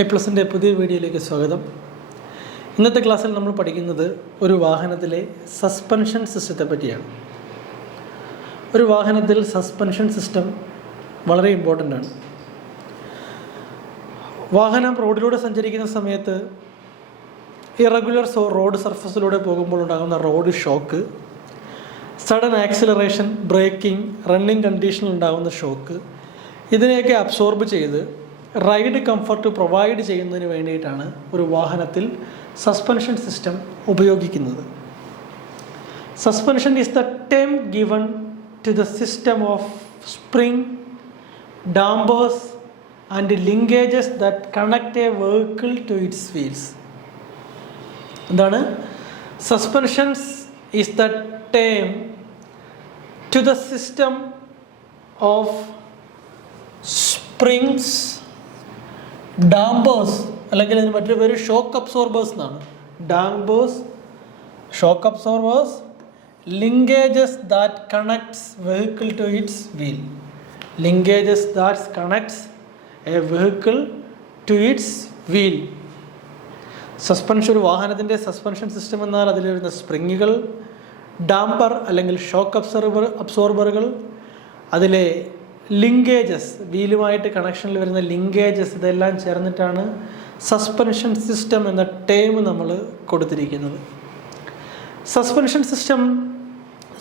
iPlusന്റെ പുതിയ വീഡിയോയിലേക്ക് സ്വാഗതം. ഇന്നത്തെ ക്ലാസ്സിൽ നമ്മൾ പഠിക്കുന്നത് ഒരു വാഹനത്തിലെ സസ്പെൻഷൻ സിസ്റ്റത്തെ പറ്റിയാണ്. ഒരു വാഹനത്തിൽ സസ്പെൻഷൻ സിസ്റ്റം വളരെ ഇമ്പോർട്ടൻ്റ് ആണ്. വാഹനം റോഡിലൂടെ സഞ്ചരിക്കുന്ന സമയത്ത് ഇറഗുലർ റോഡ് സർഫസിലൂടെ പോകുമ്പോൾ ഉണ്ടാകുന്ന road shock, sudden acceleration, braking, running കണ്ടീഷനിൽ ഉണ്ടാകുന്ന ഷോക്ക്, ഇതിനെയൊക്കെ അബ്സോർബ് ചെയ്ത് റൈഡ് കംഫർട്ട് പ്രൊവൈഡ് ചെയ്യുന്നതിന് വേണ്ടിയിട്ടാണ് ഒരു വാഹനത്തിൽ സസ്പെൻഷൻ സിസ്റ്റം ഉപയോഗിക്കുന്നത്. Suspension is the term given to the system of spring, dampers and linkages that connect a vehicle to its wheels. എന്താണ് suspensions is the term to the system of springs, dampers അല്ലെങ്കിൽ അതിന് മറ്റൊരു പേര് shock absorbers എന്നാണ്. Dampers, shock absorbers, linkages that connects vehicle to its wheel. Linkages that connects a vehicle to its wheel. Suspension, ഒരു വാഹനത്തിൻ്റെ suspension system എന്നാൽ അതിൽ വരുന്ന സ്പ്രിങ്ങുകൾ, ഡാമ്പർ അല്ലെങ്കിൽ ഷോക്ക് അബ്സോർബറുകൾ, അതിലെ ലിങ്കേജസ്, വീലുമായിട്ട് കണക്ഷനിൽ വരുന്ന ലിങ്കേജസ്, ഇതെല്ലാം ചേർന്നിട്ടാണ് സസ്പെൻഷൻ സിസ്റ്റം എന്ന ടേം നമ്മൾ കൊടുത്തിരിക്കുന്നത്. Suspension system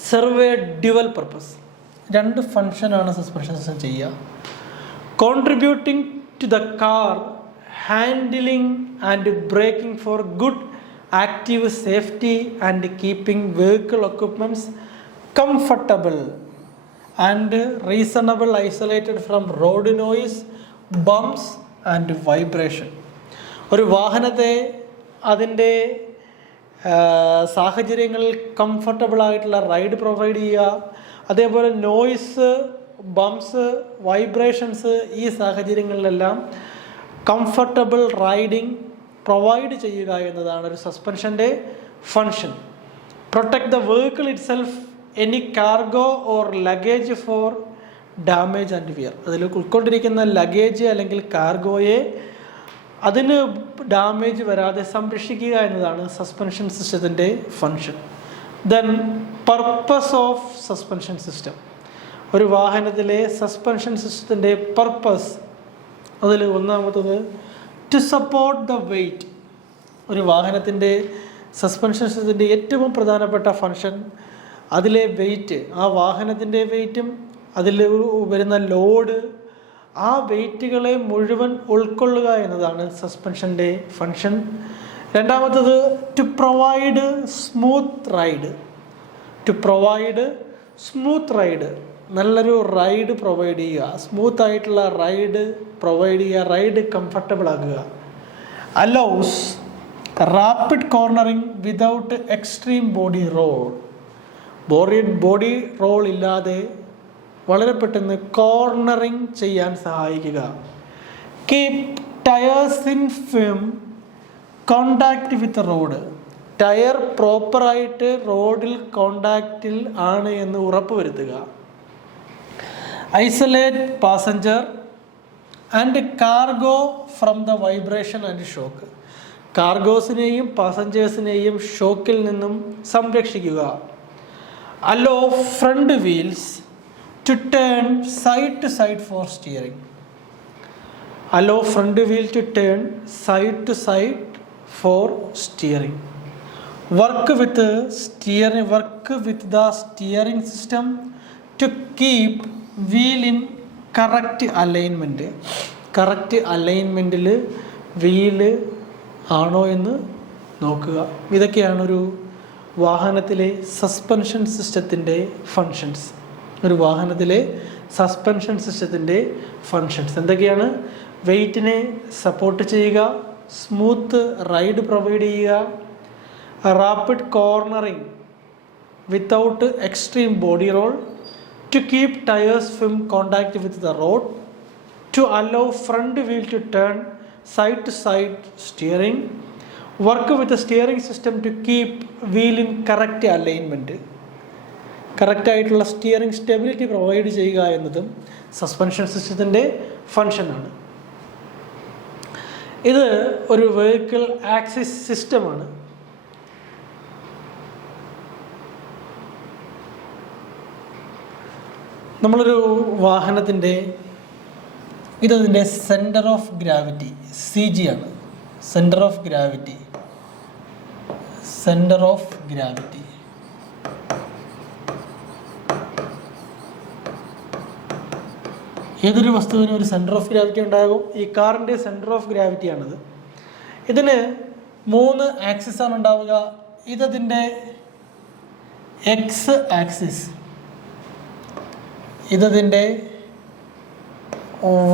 serve a dual purpose. രണ്ട് ഫങ്ഷനാണ് സസ്പെൻഷൻ സിസ്റ്റം ചെയ്യുക. Contributing to the car handling and braking for good active safety and keeping vehicle equipments comfortable and reasonable isolated from road noise, bumps and vibration. ഒരു വാഹനത്തെ അതിൻ്റെ സാഹചര്യങ്ങളിൽ കംഫർട്ടബിളായിട്ടുള്ള ride provide ചെയ്യുക, അതേപോലെ noise, ബംപ്സ്, vibrations, ഈ സാഹചര്യങ്ങളിലെല്ലാം comfortable riding provide ചെയ്യുക എന്നതാണ് ഒരു സസ്പെൻഷൻ്റെ function. Protect the vehicle itself, any cargo or luggage for damage and wear. അതിൽ ഉൾക്കൊണ്ടിരിക്കുന്ന ലഗേജ് അല്ലെങ്കിൽ കാർഗോയെ അതിന് ഡാമേജ് വരാതെ സംരക്ഷിക്കുക എന്നതാണ് സസ്പെൻഷൻ സിസ്റ്റത്തിൻ്റെ function. Then purpose of suspension system. ഒരു വാഹനത്തിലെ സസ്പെൻഷൻ സിസ്റ്റത്തിൻ്റെ പർപ്പസ്, അതിൽ ഒന്നാമത്തത് ടു സപ്പോർട്ട് ദ വെയ്റ്റ്. ഒരു വാഹനത്തിൻ്റെ സസ്പെൻഷൻ സിസ്റ്റത്തിൻ്റെ ഏറ്റവും പ്രധാനപ്പെട്ട ഫങ്ഷൻ അതിലെ വെയ്റ്റ്, ആ വാഹനത്തിൻ്റെ വെയ്റ്റും അതിൽ വരുന്ന ലോഡ്, ആ വെയ്റ്റുകളെ മുഴുവൻ ഉൾക്കൊള്ളുക എന്നതാണ് സസ്പെൻഷൻ്റെ ഫങ്ഷൻ. രണ്ടാമത്തത് to provide smooth ride. To provide smooth ride, നല്ലൊരു റൈഡ് പ്രൊവൈഡ് ചെയ്യുക, സ്മൂത്ത് ആയിട്ടുള്ള റൈഡ് പ്രൊവൈഡ് ചെയ്യുക, റൈഡ് കംഫർട്ടബിൾ ആക്കുക. Allows rapid cornering without extreme body roll. Body roll ഇല്ലാതെ വളരെ പെട്ടെന്ന് കോർണറിങ് ചെയ്യാൻ സഹായിക്കുക. Keep tyres in firm contact with road. Tyre പ്രോപ്പറായിട്ട് റോഡിൽ കോണ്ടാക്റ്റിൽ ആണ് എന്ന് ഉറപ്പുവരുത്തുക. Isolate passenger and cargo from the vibration and shock. കാർഗോസിനെയും പാസഞ്ചേഴ്സിനെയും ഷോക്കിൽ നിന്നും സംരക്ഷിക്കുക. Allow front wheels to turn side to side for steering. Allow front wheel to turn side to side for steering. Work with the steering system to keep wheel in correct alignment. Correct അലൈൻമെൻറ്റിൽ wheel ആണോ എന്ന് നോക്കുക. ഇതൊക്കെയാണൊരു വാഹനത്തിലെ suspension സിസ്റ്റത്തിൻ്റെ functions. ഒരു വാഹനത്തിലെ suspension സിസ്റ്റത്തിൻ്റെ ഫങ്ഷൻസ് എന്തൊക്കെയാണ്? വെയ്റ്റിനെ സപ്പോർട്ട് ചെയ്യുക, സ്മൂത്ത് റൈഡ് പ്രൊവൈഡ് ചെയ്യുക, rapid cornering without extreme body roll, to keep tyres from contact with the road, to allow front wheel to turn side to side steering, work with steering system to keep wheel in correct alignment. കറക്റ്റായിട്ടുള്ള steering stability provide ചെയ്യുക എന്നതും suspension സിസ്റ്റത്തിൻ്റെ ഫങ്ഷനാണ്. ഇത് ഒരു vehicle axis സിസ്റ്റമാണ്. നമ്മളൊരു വാഹനത്തിൻ്റെ ഇതതിൻ്റെ centre of gravity CG ആണ്. സെൻറ്റർ ഓഫ് ഗ്രാവിറ്റി ഏതൊരു വസ്തുവിനും ഒരു സെൻറ്റർ ഓഫ് ഗ്രാവിറ്റി ഉണ്ടാകും. ഈ കാറിൻ്റെ സെൻറ്റർ ഓഫ് ഗ്രാവിറ്റിയാണിത്. ഇതിന് 3 ആക്സിസാണ് ഉണ്ടാവുക. ഇതതിൻ്റെ എക്സ് ആക്സിസ്, ഇതതിൻ്റെ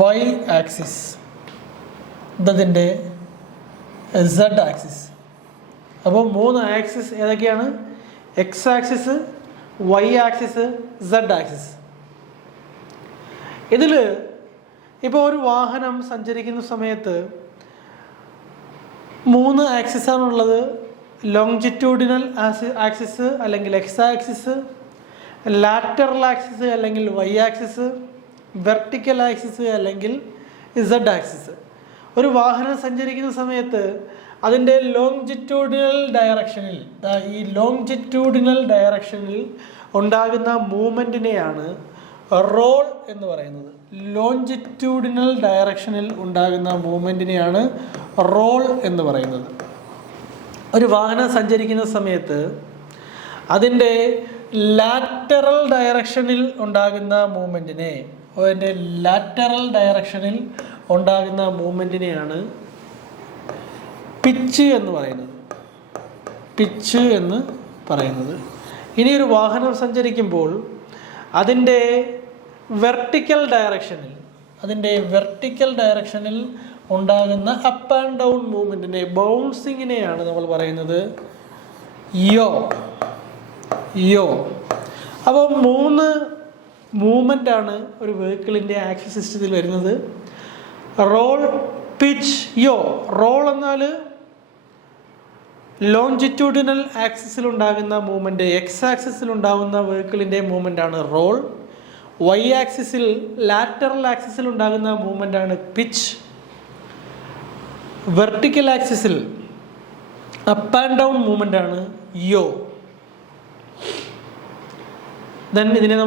വൈ ആക്സിസ്, ഇതതിൻ്റെ Z ആക്സിസ്. അപ്പോൾ 3 ആക്സിസ് ഏതൊക്കെയാണ്? X axis, Y axis, Z axis. ഇതിൽ ഇപ്പോൾ ഒരു വാഹനം സഞ്ചരിക്കുന്ന സമയത്ത് 3 ആക്സിസാണുള്ളത്. ലോങ്ജിറ്റ്യൂഡിനൽ ആക്സിസ് അല്ലെങ്കിൽ എക്സ് ആക്സിസ്, ലാറ്ററൽ ആക്സിസ് അല്ലെങ്കിൽ വൈ ആക്സിസ്, വെർട്ടിക്കൽ ആക്സിസ് അല്ലെങ്കിൽ Z ആക്സിസ്. ഒരു വാഹനം സഞ്ചരിക്കുന്ന സമയത്ത് അതിൻ്റെ ലോങ്ജിറ്റ്യൂഡിനൽ ഡയറക്ഷനിൽ ഉണ്ടാകുന്ന മൂവ്മെൻറ്റിനെയാണ് റോൾ എന്ന് പറയുന്നത്. ലോഞ്ചിറ്റ്യൂഡിനൽ ഡയറക്ഷനിൽ ഉണ്ടാകുന്ന മൂവ്മെൻറ്റിനെയാണ് റോൾ എന്ന് പറയുന്നത്. ഒരു വാഹനം സഞ്ചരിക്കുന്ന സമയത്ത് അതിൻ്റെ ലാറ്ററൽ ഡയറക്ഷനിൽ ഉണ്ടാകുന്ന മൂവ്മെൻറ്റിനെയാണ് പിച്ച് എന്ന് പറയുന്നത്. ഇനി ഒരു വാഹനം സഞ്ചരിക്കുമ്പോൾ അതിൻ്റെ വെർട്ടിക്കൽ ഡയറക്ഷനിൽ ഉണ്ടാകുന്ന അപ്പ് ആൻഡ് ഡൗൺ മൂവ്മെൻറ്റിനെ, ബൗൺസിങ്ങിനെയാണ് നമ്മൾ പറയുന്നത് യോ. അപ്പോൾ 3 മൂവ്മെൻ്റാണ് ഒരു വെഹിക്കിളിൻ്റെ ആക്സിസ് സിസ്റ്റത്തിൽ വരുന്നത്. റോൾ, പിച്ച്, യോ. റോൾ എന്നാൽ ലോഞ്ചിറ്റ്യൂഡിനൽ ആക്സിസിൽ ഉണ്ടാകുന്ന മൂവ്മെൻറ്റ്, എക്സ് ആക്സിസിൽ ഉണ്ടാകുന്ന വെഹിക്കിളിൻ്റെ മൂവ്മെൻ്റാണ് റോൾ. വൈ ആക്സിസിൽ, ലാറ്ററൽ ആക്സിസിൽ ഉണ്ടാകുന്ന മൂവ്മെൻ്റാണ് പിച്ച്. വെർട്ടിക്കൽ ആക്സിസിൽ അപ്പ് ആൻഡ് ഡൗൺ മൂവ്മെൻ്റാണ് യോ. ദെൻ ഇതിനെ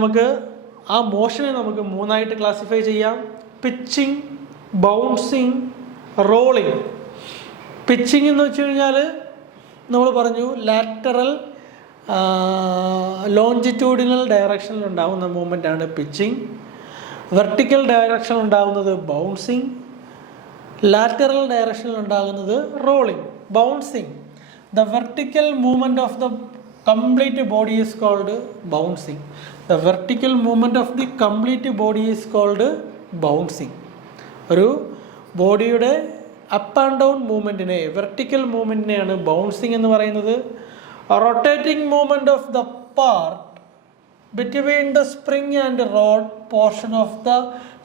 ആ മോഷനെ നമുക്ക് 3ആയിട്ട് ക്ലാസിഫൈ ചെയ്യാം. Pitching, bouncing, rolling. പിച്ചിങ് എന്ന് വെച്ച് കഴിഞ്ഞാൽ നമ്മൾ പറഞ്ഞു ലാറ്ററൽ ലോഞ്ചിറ്റ്യൂഡിനൽ ഡയറക്ഷനിൽ ഉണ്ടാകുന്ന മൂവ്മെൻ്റാണ് പിച്ചിങ്. വെർട്ടിക്കൽ ഡയറക്ഷനിൽ ഉണ്ടാകുന്നത് ബൗൺസിങ്. ലാറ്ററൽ ഡയറക്ഷനിൽ ഉണ്ടാകുന്നത് rolling. Bouncing, the vertical movement of the complete body is called bouncing. The vertical movement of the complete body is called bouncing. ഒരു ബോഡിയുടെ അപ്പ് ആൻഡ് ഡൗൺ മൂവ്മെൻറ്റിനെ, vertical മൂവ്മെൻറ്റിനെയാണ് ബൗൺസിങ് എന്ന് പറയുന്നത്. Rotating movement of the part between the spring and road portion of the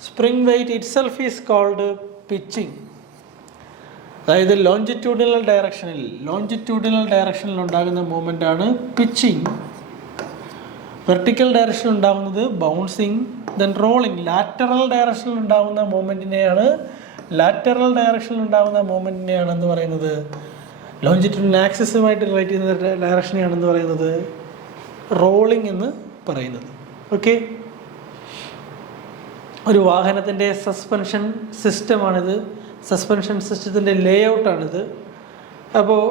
spring weight itself is called pitching. അതായത് longitudinal ഡയറക്ഷനിൽ ഉണ്ടാകുന്ന മൂവ്മെൻ്റാണ് pitching. Vertical ഡയറക്ഷനിൽ ഉണ്ടാകുന്നത് ബൗൺസിങ്. ദെൻ റോളിങ്, ലാറ്ററൽ ഡയറക്ഷനിൽ ഉണ്ടാകുന്ന മൂവ്മെൻറ്റിനെയാണ് എന്ന് പറയുന്നത്, ലോഞ്ചിറ്റ്യൂഡിനൽ ആക്സിസുമായിട്ട് റിലേറ്റ് ചെയ്യുന്ന ഡയറക്ഷനെയാണെന്ന് പറയുന്നത് റോളിംഗ് എന്ന് പറയുന്നത്. ഓക്കെ, ഒരു വാഹനത്തിൻ്റെ സസ്പെൻഷൻ സിസ്റ്റമാണിത്. സസ്പെൻഷൻ സിസ്റ്റത്തിൻ്റെ ലേഔട്ടാണിത്. അപ്പോൾ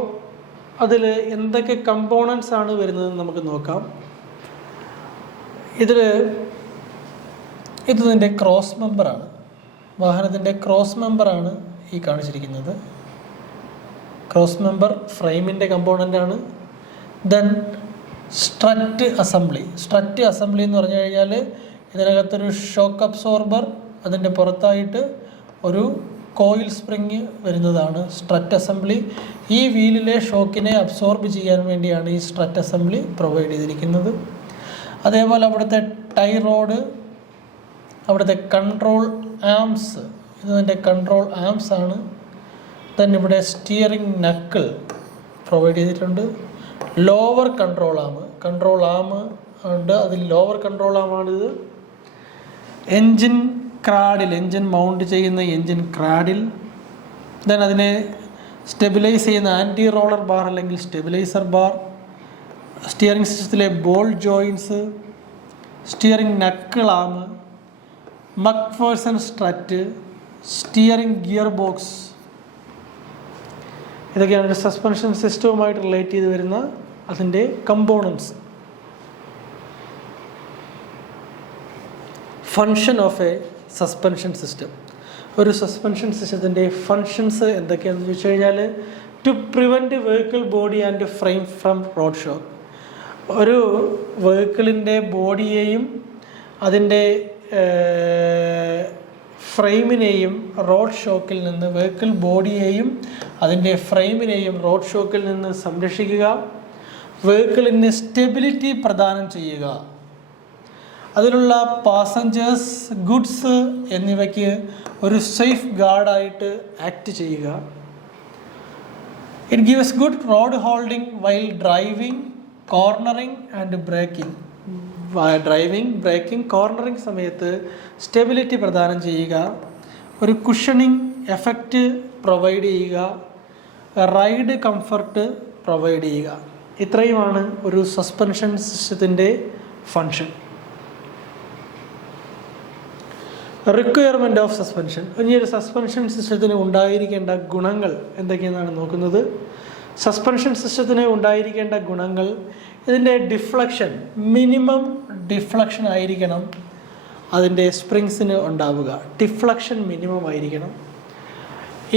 അതിൽ എന്തൊക്കെ കമ്പോണൻസ് ആണ് വരുന്നതെന്ന് നമുക്ക് നോക്കാം. ഇതിൻ്റെ ക്രോസ് മെമ്പറാണ്, വാഹനത്തിൻ്റെ ക്രോസ് മെമ്പറാണ് ഈ കാണിച്ചിരിക്കുന്നത്. ക്രോസ് മെമ്പർ ഫ്രെയിമിൻ്റെ കമ്പോണൻ്റാണ്. ദെൻ സ്ട്രറ്റ് അസംബ്ലി എന്ന് പറഞ്ഞു കഴിഞ്ഞാൽ ഇതിനകത്തൊരു ഷോക്ക് അബ്സോർബർ, അതിൻ്റെ പുറത്തായിട്ട് ഒരു കോയിൽ സ്പ്രിങ് വരുന്നതാണ് സ്ട്രറ്റ് അസംബ്ലി. ഈ വീലിലെ ഷോക്കിനെ അബ്സോർബ് ചെയ്യാൻ വേണ്ടിയാണ് ഈ സ്ട്രറ്റ് അസംബ്ലി പ്രൊവൈഡ് ചെയ്തിരിക്കുന്നത്. അതേപോലെ അവിടുത്തെ ടൈ റോഡ്, അവിടുത്തെ കൺട്രോൾ ആംസ്, ഇതിൻ്റെ കൺട്രോൾ ആംസ് ആണ്. ദെൻ ഇവിടെ സ്റ്റിയറിംഗ് നക്കിൾ പ്രൊവൈഡ് ചെയ്തിട്ടുണ്ട്. ലോവർ കൺട്രോൾ ആം ഉണ്ട്, അതിൽ ലോവർ കൺട്രോൾ ആമാണിത്. എൻജിൻ മൗണ്ട് ചെയ്യുന്ന എൻജിൻ ക്രാഡിൽ, ദെൻ അതിനെ സ്റ്റെബിലൈസ് ചെയ്യുന്ന ആൻറ്റി റോളർ ബാർ അല്ലെങ്കിൽ സ്റ്റെബിലൈസർ ബാർ, സ്റ്റിയറിംഗ് സിസ്റ്റത്തിലെ ബോൾ ജോയിൻസ്, സ്റ്റിയറിംഗ് നക്കിളാം, McPherson strut, steering gear box, ഇതൊക്കെയാണ് ഒരു സസ്പെൻഷൻ സിസ്റ്റവുമായിട്ട് റിലേറ്റ് ചെയ്ത് വരുന്ന അതിൻ്റെ components. Function of a suspension system. ഒരു സസ്പെൻഷൻ സിസ്റ്റത്തിൻ്റെ ഫങ്ഷൻസ് എന്തൊക്കെയാണെന്ന് ചോദിച്ചു കഴിഞ്ഞാൽ, to prevent vehicle body and frame from road shock. ഒരു വെഹിക്കിളിൻ്റെ ബോഡിയെയും അതിൻ്റെ ഫ്രെയിമിനെയും റോഡ് ഷോക്കിൽ നിന്ന്, വെഹിക്കിൾ ബോഡിയെയും അതിൻ്റെ ഫ്രെയിമിനെയും റോഡ് ഷോക്കിൽ നിന്ന് സംരക്ഷിക്കുക, വെഹിക്കിളിന് സ്റ്റെബിലിറ്റി പ്രദാനം ചെയ്യുക, അതിലുള്ള പാസഞ്ചേഴ്സ്, ഗുഡ്സ് എന്നിവയ്ക്ക് ഒരു സേഫ് ഗാർഡായിട്ട് ആക്ട് ചെയ്യുക. It gives good road holding while driving, cornering and braking. Driving, braking, cornering സമയത്ത് സ്റ്റെബിലിറ്റി പ്രദാനം ചെയ്യുക, ഒരു കുഷനിങ് എഫക്റ്റ് പ്രൊവൈഡ് ചെയ്യുക, റൈഡ് കംഫർട്ട് പ്രൊവൈഡ് ചെയ്യുക. ഇത്രയുമാണ് ഒരു സസ്പെൻഷൻ സിസ്റ്റത്തിൻ്റെ ഫങ്ഷൻ. Requirement of suspension. ഇനി ഒരു സസ്പെൻഷൻ സിസ്റ്റത്തിന് ഉണ്ടായിരിക്കേണ്ട ഗുണങ്ങൾ എന്തൊക്കെയെന്നാണ് നോക്കുന്നത്. സസ്പെൻഷൻ സിസ്റ്റത്തിന് ഉണ്ടായിരിക്കേണ്ട ഗുണങ്ങൾ, ഇതിൻ്റെ ഡിഫ്ലക്ഷൻ, മിനിമം ഡിഫ്ലക്ഷൻ ആയിരിക്കണം അതിൻ്റെ സ്പ്രിങ്സിന് ഉണ്ടാവുക. ഡിഫ്ലക്ഷൻ മിനിമം ആയിരിക്കണം.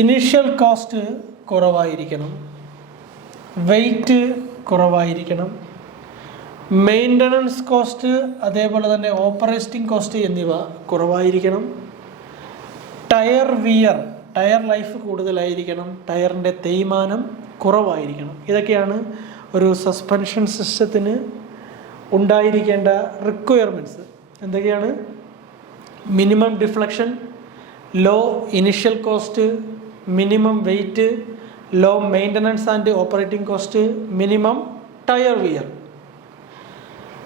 ഇനീഷ്യൽ കോസ്റ്റ് കുറവായിരിക്കണം. വെയ്റ്റ് കുറവായിരിക്കണം. മെയിൻ്റനൻസ് കോസ്റ്റ് അതേപോലെ തന്നെ ഓപ്പറേറ്റിംഗ് കോസ്റ്റ് എന്നിവ കുറവായിരിക്കണം. ടയർ വിയർ, ടയർ ലൈഫ് കൂടുതലായിരിക്കണം. ടയറിൻ്റെ തേയ്മാനം കുറവായിരിക്കണം. ഇതൊക്കെയാണ് ഒരു സസ്പെൻഷൻ സിസ്റ്റത്തിന് ഉണ്ടായിരിക്കേണ്ട റിക്വയർമെൻറ്റ്സ്. എന്തൊക്കെയാണ്? Minimum deflection, low initial cost, minimum weight, low maintenance and operating cost, minimum tyre wear.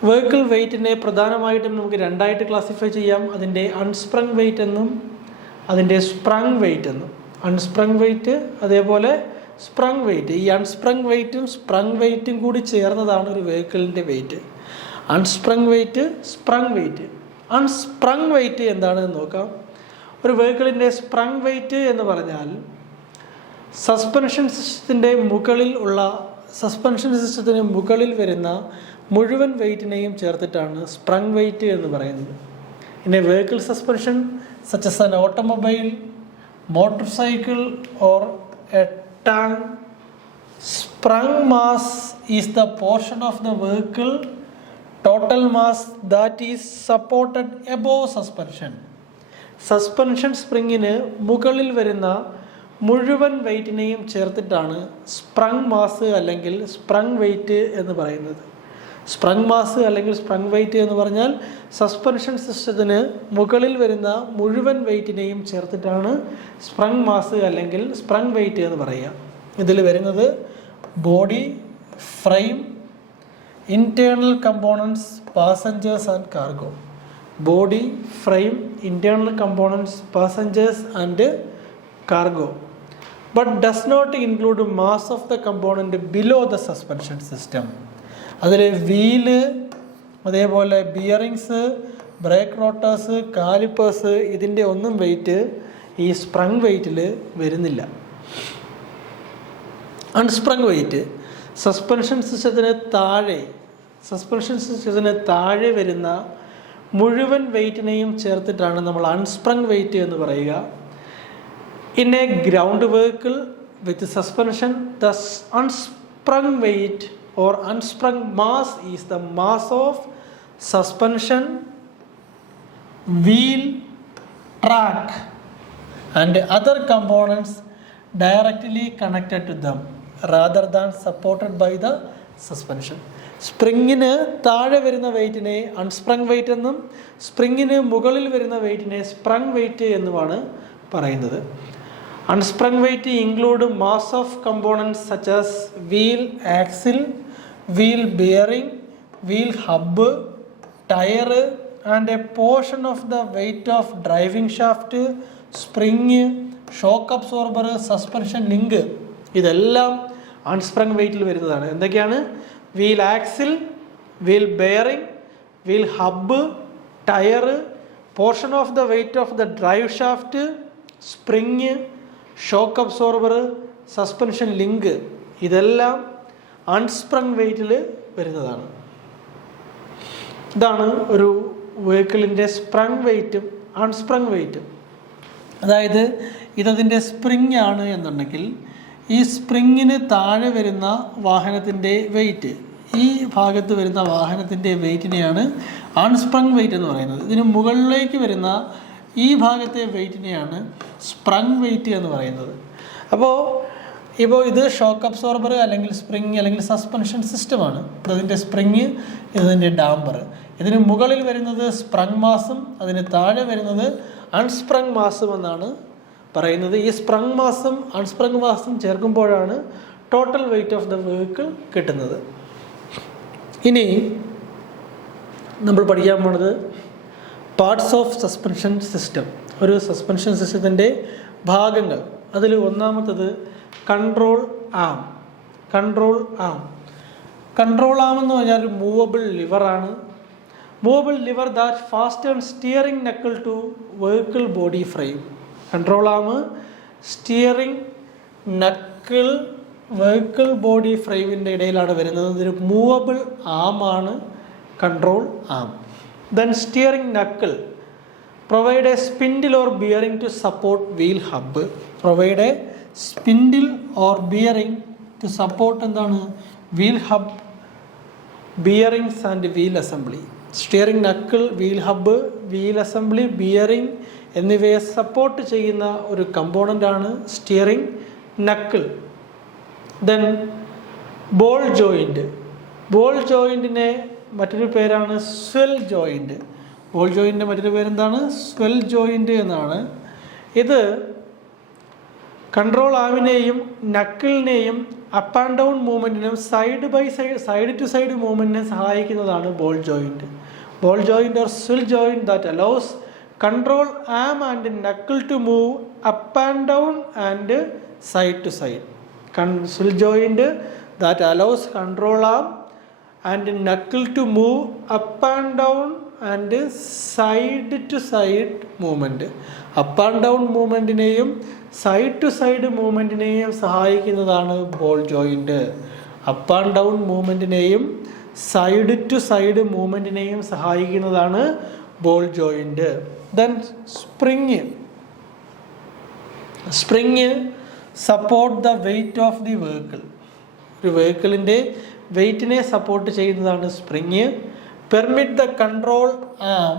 Vehicle വെയ്റ്റിനെ പ്രധാനമായിട്ടും നമുക്ക് രണ്ടായിട്ട് ക്ലാസിഫൈ ചെയ്യാം. അതിൻ്റെ അൺസ്പ്രങ് വെയ്റ്റ് എന്നും അതിൻ്റെ സ്പ്രങ് വെയ്റ്റ് എന്നും. അൺസ്പ്രങ് വെയ്റ്റ് അതേപോലെ സ്പ്രങ് വെയ്റ്റ്. ഈ അൺസ്പ്രങ് വെയ്റ്റും സ്പ്രങ് വെയ്റ്റും കൂടി ചേർന്നതാണ് ഒരു വെഹിക്കിളിൻ്റെ weight. Unsprung weight, sprung weight. Unsprung weight എന്താണെന്ന് നോക്കാം. ഒരു വെഹിക്കിളിൻ്റെ സ്പ്രങ് വെയ്റ്റ് എന്ന് പറഞ്ഞാൽ സസ്പെൻഷൻ സിസ്റ്റത്തിൻ്റെ മുകളിൽ ഉള്ള, സസ്പെൻഷൻ സിസ്റ്റത്തിന് മുകളിൽ വരുന്ന മുഴുവൻ വെയ്റ്റിനെയും ചേർത്തിട്ടാണ് സ്പ്രങ് വെയ്റ്റ് എന്ന് പറയുന്നത്. In A vehicle suspension such as an automobile, motorcycle or a tank, sprung mass is the portion of the vehicle total mass that is supported above suspension. Suspension സ്പ്രിങ്ങിന് മുകളിൽ വരുന്ന മുഴുവൻ വെയ്റ്റിനെയും ചേർത്തിട്ടാണ് സ്പ്രങ് മാസ് അല്ലെങ്കിൽ sprung weight എന്ന് പറയുന്നത്. Sprung mass അല്ലെങ്കിൽ സ്പ്രങ് വെയ്റ്റ് എന്ന് പറഞ്ഞാൽ സസ്പെൻഷൻ സിസ്റ്റത്തിന് മുകളിൽ വരുന്ന മുഴുവൻ വെയ്റ്റിനെയും ചേർത്തിട്ടാണ് സ്പ്രങ് മാസ് അല്ലെങ്കിൽ സ്പ്രങ് വെയ്റ്റ് എന്ന് പറയുക. ഇതിൽ വരുന്നത് body, frame, internal components, passengers and cargo. Body, frame, internal components, passengers and cargo. But does not include mass of the component below the suspension system. അതിൽ വീല്, അതേപോലെ bearings, break rotors, callipers, ഇതിൻ്റെ ഒന്നും wait ഈ sprang വെയ്റ്റിൽ വരുന്നില്ല. Unsprung weight suspension സിസ്റ്റത്തിന് താഴെ വരുന്ന മുഴുവൻ വെയ്റ്റിനെയും ചേർത്തിട്ടാണ് നമ്മൾ അൺസ്പ്രങ് വെയ്റ്റ് എന്ന് പറയുക. In a ground vehicle with suspension the unsprung weight or unsprung mass is the mass of suspension, wheel, track and other components directly connected to them rather than supported by the suspension. സ്പ്രിങ്ങിന് താഴെ വരുന്ന വെയ്റ്റിനെ unsprung weight എന്നും സ്പ്രിങ്ങിന് മുകളിൽ വരുന്ന വെയ്റ്റിനെ sprang weight എന്നുമാണ് പറയുന്നത്. Unsprung weight include mass of components such as wheel axle, wheel bearing, wheel hub, tire and a portion of the weight of driving shaft, spring, shock absorber, suspension link ഇതെല്ലാം unsprung വെയിറ്റിൽ വരുന്നതാണ്. എന്തൊക്കെയാണ്? Wheel axle, wheel bearing, wheel hub, tyre, portion of the weight of the drive shaft, spring, shock absorber, suspension link ഇതെല്ലാം unsprung വെയിറ്റിൽ വരുന്നതാണ്. ഇതാണ് ഒരു വെഹിക്കിളിൻ്റെ sprang വെയിറ്റും അൺസ്പ്രങ് വെയിറ്റും. അതായത് ഇതതിൻ്റെ സ്പ്രിങ് ആണ് എന്നുണ്ടെങ്കിൽ ഈ സ്പ്രിങ്ങിന് താഴെ വരുന്ന വാഹനത്തിൻ്റെ വെയിറ്റ്, ഈ ഭാഗത്ത് വരുന്ന വാഹനത്തിൻ്റെ വെയിറ്റിനെയാണ് അൺസ്പ്രങ് വെയിറ്റ് എന്ന് പറയുന്നത്. ഇതിന് മുകളിലേക്ക് വരുന്ന ഈ ഭാഗത്തെ വെയിറ്റിനെയാണ് സ്പ്രങ് വെയിറ്റ് എന്ന് പറയുന്നത്. അപ്പോൾ ഇത് ഷോക്ക് അബ്സോർബർ അല്ലെങ്കിൽ സ്പ്രിങ് അല്ലെങ്കിൽ സസ്പെൻഷൻ സിസ്റ്റമാണ്. ഇതിൻ്റെ സ്പ്രിങ്, ഇതിൻ്റെ ഡാമ്പർ. ഇതിന് മുകളിൽ വരുന്നത് സ്പ്രങ് മാസും അതിന് താഴെ വരുന്നത് അൺസ്പ്രങ് മാസും എന്നാണ് പറയുന്നത്. ഈ സ്പ്രങ് മാസും അൺസ്പ്രങ് മാസും ചേർക്കുമ്പോഴാണ് total weight of the vehicle കിട്ടുന്നത്. ഇനി നമ്മൾ പഠിക്കാൻ പോണത് പാർട്സ് ഓഫ് സസ്പെൻഷൻ സിസ്റ്റം. ഒരു സസ്പെൻഷൻ സിസ്റ്റത്തിൻ്റെ ഭാഗങ്ങൾ. അതിൽ ഒന്നാമത്തത് കൺട്രോൾ ആം. കൺട്രോൾ ആം എന്ന് പറഞ്ഞാൽ ഒരു മൂവബിൾ ലിവറാണ്. Movable lever that fasten steering knuckle to vehicle body frame. Control arm steering knuckle vehicle body ഫ്രെയിമിൻ്റെ ഇടയിലാണ് വരുന്നത്. ഇതൊരു മൂവബിൾ ആമാണ് control arm. Then steering knuckle provide a spindle or bearing to support wheel hub. Provide a spindle or bearing to support എന്താണ്? Wheel hub, bearings and wheel assembly. Steering knuckle, wheel hub, wheel assembly, bearing എന്നിവയെ support ചെയ്യുന്ന ഒരു കമ്പോണൻ്റാണ് steering knuckle. Then ball joint. Ball ജോയിൻറ്റിനെ മറ്റൊരു പേരാണ് swell joint. Ball ജോയിൻറ്റിൻ്റെ മറ്റൊരു പേരെന്താണ്? Swell joint എന്നാണ്. ഇത് കൺട്രോൾ ആമിനെയും നക്കിളിനെയും അപ്പ് ആൻഡ് ഡൗൺ മൂവ്മെൻറ്റിനും സൈഡ് ടു സൈഡ് മൂവ്മെൻറ്റിനെ സഹായിക്കുന്നതാണ് ball joint. Ball joint or swivel joint that allows control arm and knuckle to move up and down and side to side. Swivel joint that allows control arm and knuckle to move up and down and side to side movement. Up and down മൂവ്മെൻറ്റിനെയും side to side മൂവ്മെൻറ്റിനെയും സഹായിക്കുന്നതാണ് ball joint. Up and down മൂവ്മെൻറ്റിനെയും side to side മൂവ്മെൻറ്റിനെയും സഹായിക്കുന്നതാണ് ball joint. Then spring support the weight of the vehicle. ഒരു വെഹിക്കിളിൻ്റെ വെയിറ്റിനെ support ചെയ്യുന്നതാണ് spring. Permit the control arm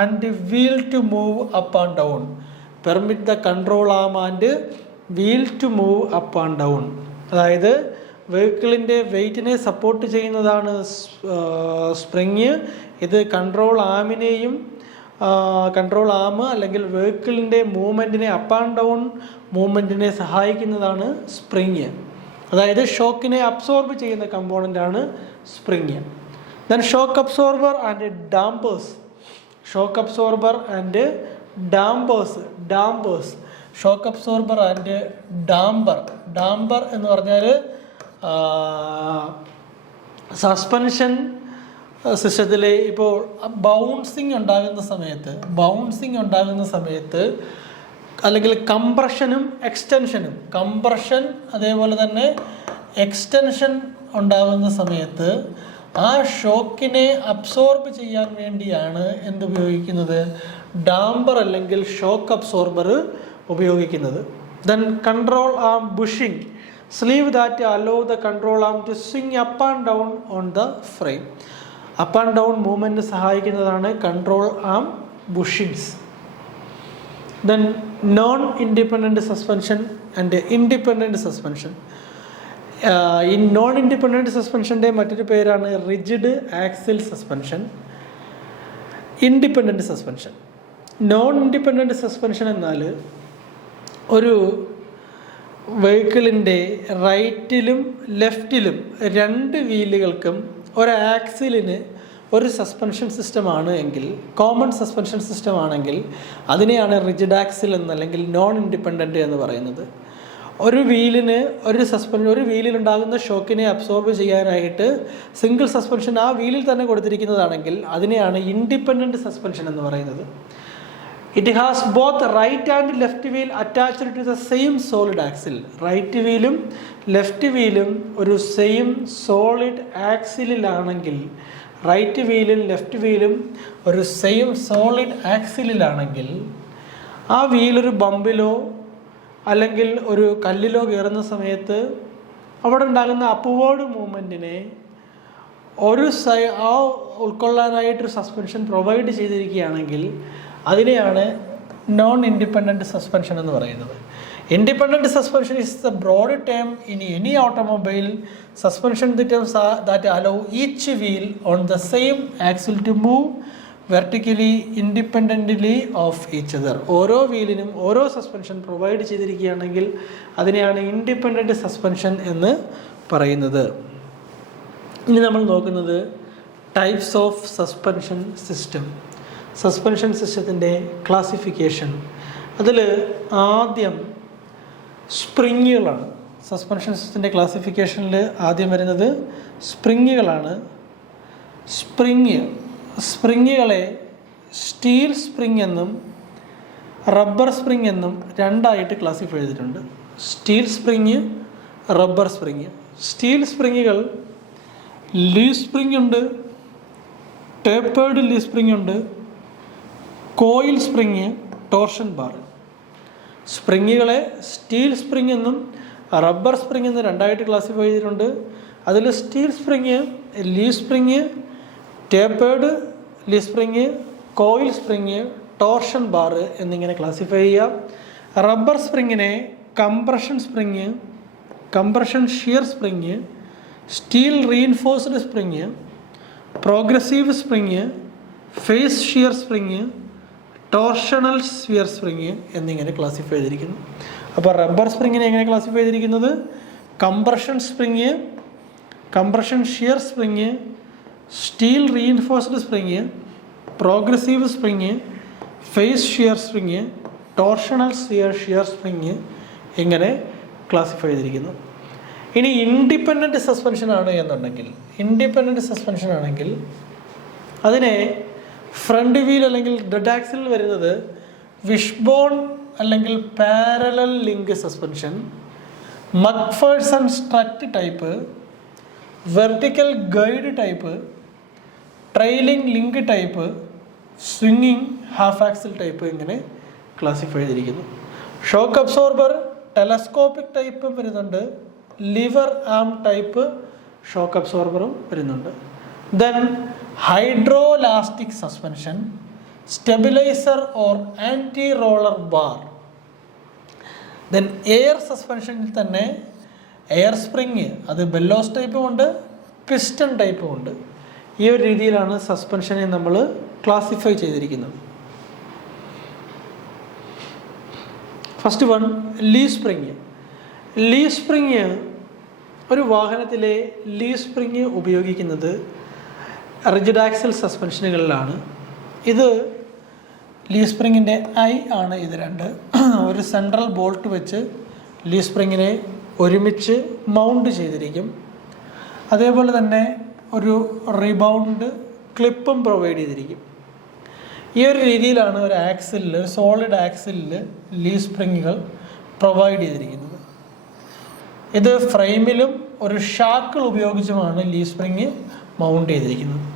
and wheel to move up and down. Permit the control arm and wheel to move up and down. അതായത് വെഹിക്കിളിൻ്റെ വെയിറ്റിനെ support ചെയ്യുന്നതാണ് spring. ഇത് control ആമിനെയും കൺട്രോൾ ആം അല്ലെങ്കിൽ വെഹിക്കിളിൻ്റെ മൂവ്മെൻറ്റിനെ അപ്പ് ആൻഡ് ഡൗൺ മൂവ്മെൻറ്റിനെ സഹായിക്കുന്നതാണ് സ്പ്രിങ്. അതായത് ഷോക്കിനെ അബ്സോർബ് ചെയ്യുന്ന കമ്പോണൻ്റാണ് spring. Then shock absorber and dampers. Shock absorber and dampers. Shock absorber and damper എന്ന് പറഞ്ഞാൽ സസ്പെൻഷൻ സിസ്റ്റത്തിൽ ഇപ്പോൾ ബൗൺസിങ് ഉണ്ടാകുന്ന സമയത്ത് അല്ലെങ്കിൽ കംപ്രഷനും എക്സ്റ്റൻഷനും, കംപ്രഷൻ അതേപോലെ തന്നെ എക്സ്റ്റൻഷൻ ഉണ്ടാകുന്ന സമയത്ത് ആ ഷോക്കിനെ അബ്സോർബ് ചെയ്യാൻ വേണ്ടിയാണ് എന്തുപയോഗിക്കുന്നത്? ഡാമ്പർ അല്ലെങ്കിൽ ഷോക്ക് അബ്സോർബർ ഉപയോഗിക്കുന്നത്. Then control arm bushing. Sleeve that allow the control arm to swing up and down on the frame. Up and down movement സഹായിക്കുന്നതാണ് control arm bushings. Then non independent suspension and independent suspension. ഈ non independent സസ്പെൻഷൻ്റെ മറ്റൊരു പേരാണ് rigid axle suspension, independent suspension. Non independent suspension എന്നാൽ ഒരു വെഹിക്കിളിൻ്റെ റൈറ്റിലും ലെഫ്റ്റിലും രണ്ട് വീലുകൾക്കും ഒരു ആക്സിലിന് ഒരു സസ്പെൻഷൻ സിസ്റ്റമാണ് എങ്കിൽ, കോമൺ സസ്പെൻഷൻ സിസ്റ്റം ആണെങ്കിൽ അതിനെയാണ് റിജിഡ് ആക്സിൽ അല്ലെങ്കിൽ നോൺ ഇൻഡിപെൻഡൻറ്റ് എന്ന് പറയുന്നത്. ഒരു വീലിലുണ്ടാകുന്ന ഷോക്കിനെ അബ്സോർബ് ചെയ്യാനായിട്ട് സിംഗിൾ സസ്പെൻഷൻ ആ വീലിൽ തന്നെ കൊടുത്തിരിക്കുന്നതാണെങ്കിൽ അതിനെയാണ് ഇൻഡിപെൻഡൻറ്റ് സസ്പെൻഷൻ എന്ന് പറയുന്നത്. It has both right and left wheel attached to the same solid axle. Right വീലും ലെഫ്റ്റ് വീലും ഒരു സെയിം സോളിഡ് ആക്സിലാണെങ്കിൽ, റൈറ്റ് വീലും ലെഫ്റ്റ് വീലും ഒരു സെയിം സോളിഡ് ആക്സിലാണെങ്കിൽ ആ വീലൊരു ബമ്പിലോ അല്ലെങ്കിൽ ഒരു കല്ലിലോ കയറുന്ന സമയത്ത് അവിടെ ഉണ്ടാകുന്ന അപ്വേർഡ് മൂവ്മെൻറ്റിനെ ഉൾക്കൊള്ളാനായിട്ടൊരു സസ്പെൻഷൻ പ്രൊവൈഡ് ചെയ്തിരിക്കുകയാണെങ്കിൽ അതിനെയാണ് നോൺ ഇൻഡിപെൻഡൻറ്റ് സസ്പെൻഷൻ എന്ന് പറയുന്നത്. Independent suspension is the broad term in any automobile suspension that allow each wheel on the same axle to move vertically independently of each other. ഓരോ വീലിനും ഓരോ suspension provide ചെയ്തിരിക്കുകയാണെങ്കിൽ അതിനെയാണ് independent suspension എന്ന് പറയുന്നത്. ഇനി നമ്മൾ നോക്കുന്നത് types of suspension system. Suspension സിസ്റ്റത്തിൻ്റെ ക്ലാസിഫിക്കേഷൻ. അതിൽ ആദ്യം സ്പ്രിങ്ങുകളാണ്. സസ്പെൻഷൻ സിസ്റ്റത്തിൻ്റെ ക്ലാസിഫിക്കേഷനിൽ ആദ്യം വരുന്നത് സ്പ്രിങ്ങുകളാണ്. സ്പ്രിങ്ങുകളെ സ്റ്റീൽ സ്പ്രിങ് എന്നും റബ്ബർ സ്പ്രിങ് എന്നും രണ്ടായിട്ട് ക്ലാസിഫൈ ചെയ്തിട്ടുണ്ട്. Steel spring, rubber spring. Steel സ്പ്രിങ്ങുകൾ ലീഫ് സ്പ്രിങ് ഉണ്ട്, ടേപ്പേർഡ് ലീഫ് സ്പ്രിങ് ഉണ്ട്, കോയിൽ സ്പ്രിങ്, ടോർഷൻ ബാർ. സ്പ്രിങ്ങുകളെ സ്റ്റീൽ സ്പ്രിങ് എന്നും റബ്ബർ സ്പ്രിങ് എന്നും രണ്ടായിട്ട് ക്ലാസിഫൈ ചെയ്തിട്ടുണ്ട്. അതിൽ steel spring, leaf spring, tapered leaf spring, coil spring, torsion bar എന്നിങ്ങനെ ക്ലാസിഫൈ ചെയ്യാം. റബ്ബർ സ്പ്രിങ്ങിനെ compression spring, compression shear spring, steel reinforced spring, progressive spring, face shear spring, torsional shear spring എന്നിങ്ങനെ classify ചെയ്തിരിക്കുന്നു. അപ്പോൾ rubber സ്പ്രിങ്ങിനെ എങ്ങനെ classify ചെയ്തിരിക്കുന്നത്? Compression spring, compression shear spring, steel reinforced spring, progressive spring, face shear spring, torsional shear spring ഇങ്ങനെ classify ചെയ്തിരിക്കുന്നു. ഇനി independent suspension ആണ് എന്നുണ്ടെങ്കിൽ, ഇൻഡിപെൻഡൻറ്റ് സസ്പെൻഷൻ ആണെങ്കിൽ അതിനെ ഫ്രണ്ട് വീൽ അല്ലെങ്കിൽ ഡെഡ് ആക്സിൽ വരുന്നത് വിഷ്ബോൺ അല്ലെങ്കിൽ parallel link suspension, McPherson strut type, vertical guide type, trailing link type, സ്വിങ്ങിങ് ഹാഫ് ആക്സിൽ ടൈപ്പ് ഇങ്ങനെ ക്ലാസിഫൈ ചെയ്തിരിക്കുന്നു. ഷോക്ക് അബ്സോർബർ ടെലസ്കോപ്പിക് ടൈപ്പും വരുന്നുണ്ട്, lever arm type shock absorber വരുന്നുണ്ട്. Then hydrolastic suspension, stabiliser or anti roller bar. Then air സസ്പെൻഷനിൽ തന്നെ air spring, അത് bellows ടൈപ്പും ഉണ്ട്, പിസ്റ്റൺ ടൈപ്പും ഉണ്ട്. ഈ ഒരു രീതിയിലാണ് സസ്പെൻഷനെ നമ്മൾ ക്ലാസിഫൈ ചെയ്തിരിക്കുന്നത്. First one, leaf spring. Leaf spring, ഒരു വാഹനത്തിലെ ലീഫ് സ്പ്രിങ് ഉപയോഗിക്കുന്നത് റിജിഡ് ആക്സിൽ സസ്പെൻഷനുകളിലാണ്. ഇത് ലീഫ് സ്പ്രിങ്ങിൻ്റെ ആണ് ഇത് രണ്ട്. ഒരു സെൻട്രൽ ബോൾട്ട് വെച്ച് ലീഫ് സ്പ്രിങ്ങിനെ ഒരുമിച്ച് മൗണ്ട് ചെയ്തിരിക്കും. അതേപോലെ തന്നെ ഒരു റീബൗണ്ട് ക്ലിപ്പും പ്രൊവൈഡ് ചെയ്തിരിക്കും. ഈ ഒരു രീതിയിലാണ് ഒരു ആക്സിലിൽ, ഒരു സോളിഡ് ആക്സിലിൽ ലീഫ് സ്പ്രിങ്ങുകൾ പ്രൊവൈഡ് ചെയ്തിരിക്കുന്നത്. ഇത് ഫ്രെയിമിലും ഒരു ഷാക്കിൾ ഉപയോഗിച്ചുമാണ് ലീഫ് സ്പ്രിങ് മൗണ്ട് ചെയ്തിരിക്കുന്നത്.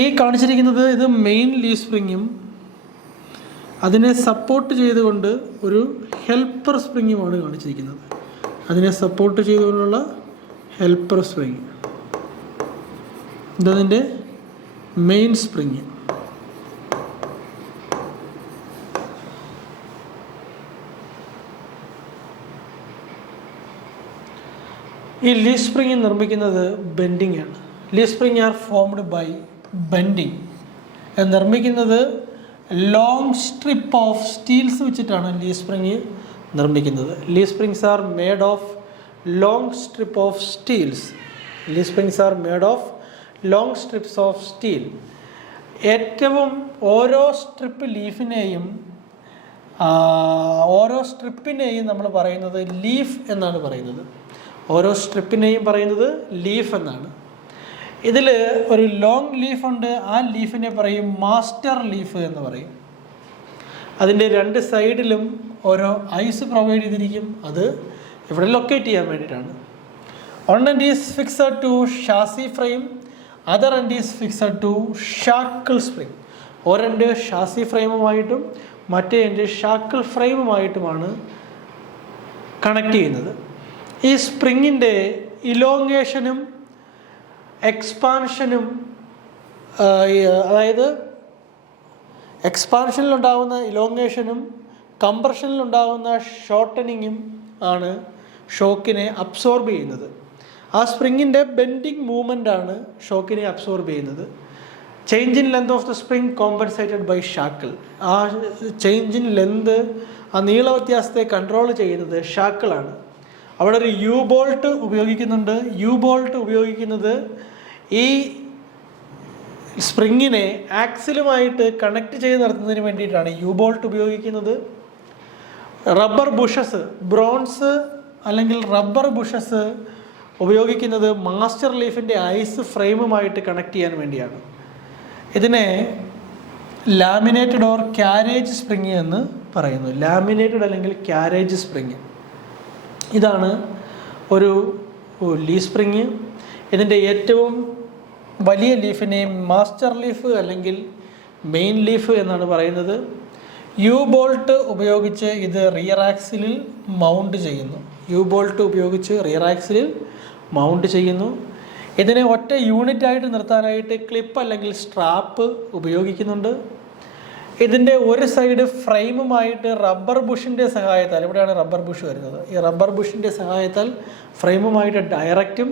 ഈ കാണിച്ചിരിക്കുന്നത് ഇത് മെയിൻ ലീഫ് സ്പ്രിങ്ങും അതിനെ സപ്പോർട്ട് ചെയ്തുകൊണ്ട് ഒരു ഹെൽപ്പർ സ്പ്രിങ്ങുമാണ് കാണിച്ചിരിക്കുന്നത്. അതിനെ സപ്പോർട്ട് ചെയ്തുകൊണ്ടുള്ള ഹെൽപ്പർ സ്പ്രിങ്, ഇതതിൻ്റെ മെയിൻ സ്പ്രിങ്. ഈ ലീഫ് സ്പ്രിങ് നിർമ്മിക്കുന്നത് ബെൻഡിങ് ആണ്. Leaf spring are formed by bending. നിർമ്മിക്കുന്നത് ലോങ് സ്ട്രിപ്പ് ഓഫ് സ്റ്റീൽസ് വെച്ചിട്ടാണ് ലീഫ് സ്പ്രിങ് നിർമ്മിക്കുന്നത്. Leaf springs are made of long strip of steels. Leaf springs are made of long strips of steel. ഏറ്റവും ഓരോ സ്ട്രിപ്പിനെയും നമ്മൾ പറയുന്നത് leaf എന്നാണ് പറയുന്നത്. ഓരോ സ്ട്രിപ്പിനെയും പറയുന്നത് ലീഫ് എന്നാണ്. ഇതിൽ ഒരു ലോങ് ലീഫ് ഉണ്ട്, ആ ലീഫിനെ പറയും മാസ്റ്റർ ലീഫ് എന്ന് പറയും. അതിൻ്റെ രണ്ട് സൈഡിലും ഓരോ ഐസ് പ്രൊവൈഡ് ചെയ്തിരിക്കും, അത് ഇവിടെ ലൊക്കേറ്റ് ചെയ്യാൻ വേണ്ടിയിട്ടാണ്. One end is fixed to chassis frame, other end is fixed to shackle spring. ഒരെണ്ട് ഷാസി ഫ്രെയിമുമായിട്ടും മറ്റേ എൻഡ് ഷാക്കിൾ ഫ്രെയിമുമായിട്ടുമാണ് കണക്ട് ചെയ്യുന്നത്. ഈ സ്പ്രിങ്ങിൻ്റെ ഇലോങ്ങേഷനും എക്സ്പാൻഷനും, അതായത് എക്സ്പാൻഷനിലുണ്ടാകുന്ന ഇലോങ്ങേഷനും കംപ്രഷനിലുണ്ടാകുന്ന ഷോർട്ടനിങ്ങും ആണ് ഷോക്കിനെ അബ്സോർബ് ചെയ്യുന്നത്. ആ സ്പ്രിങ്ങിൻ്റെ ബെൻഡിങ് മൂവ്മെൻ്റാണ് ഷോക്കിനെ അബ്സോർബ് ചെയ്യുന്നത്. Change in length of the spring compensated by shackle. ആ ചേഞ്ച് ഇൻ ലെന്ത്, ആ നീള വ്യത്യാസത്തെ കൺട്രോൾ ചെയ്യുന്നത് ഷാക്കിളാണ്. അവിടെ ഒരു യു ബോൾട്ട് ഉപയോഗിക്കുന്നുണ്ട്. യു ബോൾട്ട് ഉപയോഗിക്കുന്നത് ഈ സ്പ്രിങ്ങിനെ ആക്സിലുമായിട്ട് കണക്ട് ചെയ്ത് നിർത്തുന്നതിന് വേണ്ടിയിട്ടാണ് യു ബോൾട്ട് ഉപയോഗിക്കുന്നത്. റബ്ബർ ബുഷസ്, ബ്രോൺസ് അല്ലെങ്കിൽ റബ്ബർ ബുഷസ് ഉപയോഗിക്കുന്നത് മാസ്റ്റർ ലീഫിൻ്റെ ഐസ് ഫ്രെയിമുമായിട്ട് കണക്ട് ചെയ്യാൻ വേണ്ടിയാണ്. ഇതിനെ ലാമിനേറ്റഡ് ഓർ ക്യാരേജ് സ്പ്രിങ് എന്ന് പറയുന്നു. ലാമിനേറ്റഡ് അല്ലെങ്കിൽ ക്യാരേജ് സ്പ്രിങ്, ഇതാണ് ഒരു ലീഫ് സ്പ്രിങ്. ഇതിൻ്റെ ഏറ്റവും വലിയ ലീഫിനെ മാസ്റ്റർ ലീഫ് അല്ലെങ്കിൽ മെയിൻ ലീഫ് എന്നാണ് പറയുന്നത്. യു ബോൾട്ട് ഉപയോഗിച്ച് ഇത് റിയർ ആക്സിലിൽ മൗണ്ട് ചെയ്യുന്നു. യു ബോൾട്ട് ഉപയോഗിച്ച് റിയർ ആക്സിലിൽ മൗണ്ട് ചെയ്യുന്നു. ഇതിനെ ഒറ്റ യൂണിറ്റായിട്ട് നിർത്താനായിട്ട് ക്ലിപ്പ് അല്ലെങ്കിൽ സ്ട്രാപ്പ് ഉപയോഗിക്കുന്നുണ്ട്. ഇതിൻ്റെ ഒരു സൈഡ് ഫ്രെയിമുമായിട്ട് റബ്ബർ ബുഷിൻ്റെ സഹായത്താൽ, ഇവിടെയാണ് റബ്ബർ ബുഷ് വരുന്നത്, ഈ റബ്ബർ ബുഷിൻ്റെ സഹായത്താൽ ഫ്രെയിമുമായിട്ട് ഡയറക്റ്റും,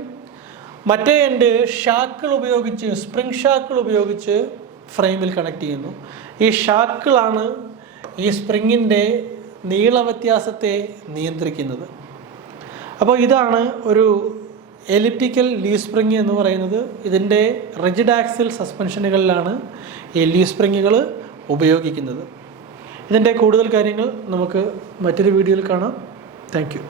മറ്റേ എൻഡ് ഷാക്കിൾ ഉപയോഗിച്ച്, സ്പ്രിംഗ് ഷാക്കിൾ ഉപയോഗിച്ച് ഫ്രെയിമിൽ കണക്ട് ചെയ്യുന്നു. ഈ ഷാക്കിളാണ് ഈ സ്പ്രിങ്ങിൻ്റെ നീളവ്യത്യാസത്തെ നിയന്ത്രിക്കുന്നത്. അപ്പോൾ ഇതാണ് ഒരു എലിപ്റ്റിക്കൽ ലീഫ് സ്പ്രിങ് എന്ന് പറയുന്നത്. ഇതിൻ്റെ റിജിഡ് ആക്സിൽ സസ്പെൻഷനുകളിലാണ് ഈ ലീഫ് സ്പ്രിങ്ങുകൾ ഉപയോഗിക്കുന്നത്. ഇതിൻ്റെ കൂടുതൽ കാര്യങ്ങൾ നമുക്ക് മറ്റൊരു വീഡിയോയിൽ കാണാം. Thank you.